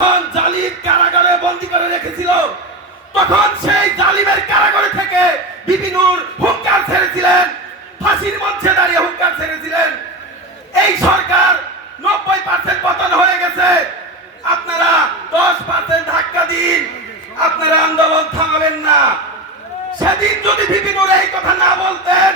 জালিম কারাগারে বন্দী করে রেখেছিল, তখন সেই জালিমের কারাগারে থেকে বিপি নূর হুঙ্কার ছেড়েছিলেন, ফাঁসির মঞ্চে দাঁড়িয়ে হুঙ্কার ছেড়েছিলেন। এই সরকার 90% পতন হয়ে গেছে, আপনারা 10% ধাক্কা দিন, আপনারা আন্দোলন থামাবেন না। সেদিন যদি বিপি নূর এই কথা না বলতেন,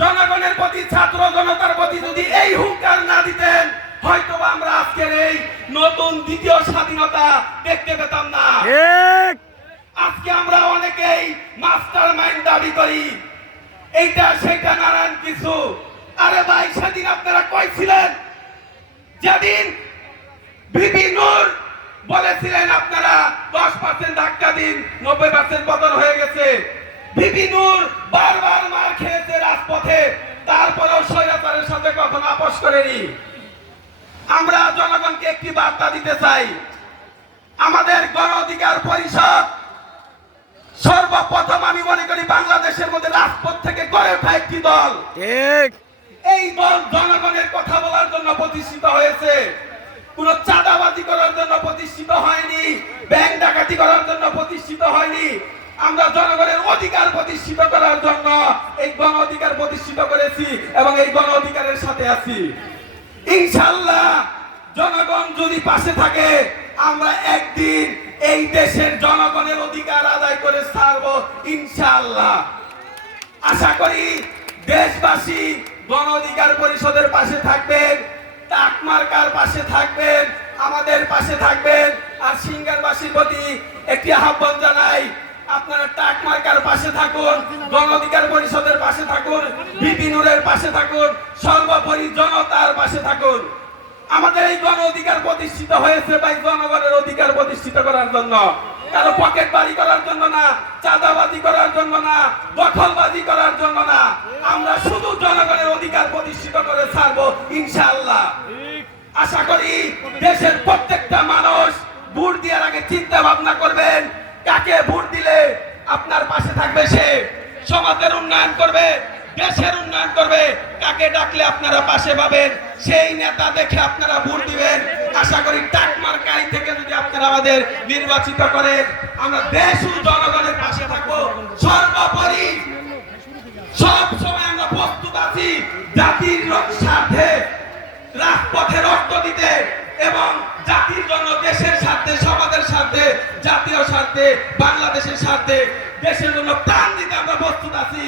জনগণের প্রতি, ছাত্র জনতার প্রতি যদি এই হুঙ্কার না দিতেন, হয়তো আমরা আজকের এই নতুন দ্বিতীয় স্বাধীনতা দেখতে পেতাম না। আজকে আমরা অনেকেই মাস্টার মাইন্ড দাবি করি, এইটা সেটা নানান কিছু। আরে ভাই, সেদিন আপনারা কই ছিলেন? যেদিন বিপি নূর বলেছিলেন আপনারা 10% ধাক্কা দিন, 90% পতন হয়ে গেছে। বিপি নূর বারবার মার খেয়েছে রাজপথে, তারপরেও স্বৈরাচারের সাথে কখনো আপোষ করেনি। আমরা জনগণকে একটি বার্তা দিতে চাই, আমাদের গণ অধিকার পরিষদ সর্বপ্রথম আমি মনে করি বাংলাদেশের মধ্যে রাজপথ থেকে গড়ে ওঠা একটি দল। এই দল জনগণের কথা বলার জন্য প্রতিষ্ঠিত হয়েছে, কোন চাঁদাবাজি করার জন্য প্রতিষ্ঠিত হয়নি, ব্যাংক ডাকাতি করার জন্য প্রতিষ্ঠিত হয়নি। আমরা জনগণের অধিকার প্রতিষ্ঠিত করার জন্য এই গণ অধিকার প্রতিষ্ঠিত করেছি এবং এই গণ অধিকারের সাথে আছি। ইনশাআল্লাহ জনগণ যদি পাশে থাকে, আমরা একদিন এই দেশের জনগণের অধিকার আদায় করে ছাড়ব ইনশাআল্লাহ। আশা করি দেশবাসী গণ অধিকার পরিষদের পাশে থাকবেন, টাক মার্কার পাশে থাকবেন, আমাদের পাশে থাকবেন। আর সিঙ্গারবাসীর প্রতি একটি আহ্বান জানাই, আপনারা টাক মার্কার পাশে থাকুন, গণ অধিকার পরিষদের পাশে থাকুন, বিপি নূরের পাশে থাকুন, সর্বোপরি জনতার পাশে থাকুন। আমাদের এই গণ অধিকার প্রতিষ্ঠিত হয়েছে ভাই জনগণের অধিকার প্রতিষ্ঠিত করার জন্য, কারো পকেট বাড়ি করার জন্য না, চাঁদাবাজি করার জন্য না, দখলবাজি করার জন্য না। আমরা শুধু জনগণের অধিকার প্রতিষ্ঠিত করে ছাড়বো ইনশাআল্লাহ। আশা করি দেশের প্রত্যেকটা মানুষ ভোট দেওয়ার আগে চিন্তা ভাবনা করবেন, কাকে ভোট দিলে আপনার পাশে থাকবে, সে সমাজের উন্নয়ন করবে, দেশের উন্নয়ন করবে। কাকে ডাকলে আপনারা পাশে পাবেন, সেই নেতা দেখে আপনারা ভোট দিবেন। আশা করি টাক মার্কাই থেকে যদি আপনারা আমাদের নির্বাচিত করেন, আমরা দেশ ও জনগণের পাশে থাকবো। সর্বোপরি সব সময় আমরা প্রস্তুত আছি জাতির স্বার্থে রাজপথে রক্ত দিতে এবং জাতির জন্য, দেশের স্বার্থে, সমাজের স্বার্থে, জাতীয় স্বার্থে, বাংলাদেশের স্বার্থে, দেশের জন্য প্রাণ দিতে আমরা প্রস্তুত আছি।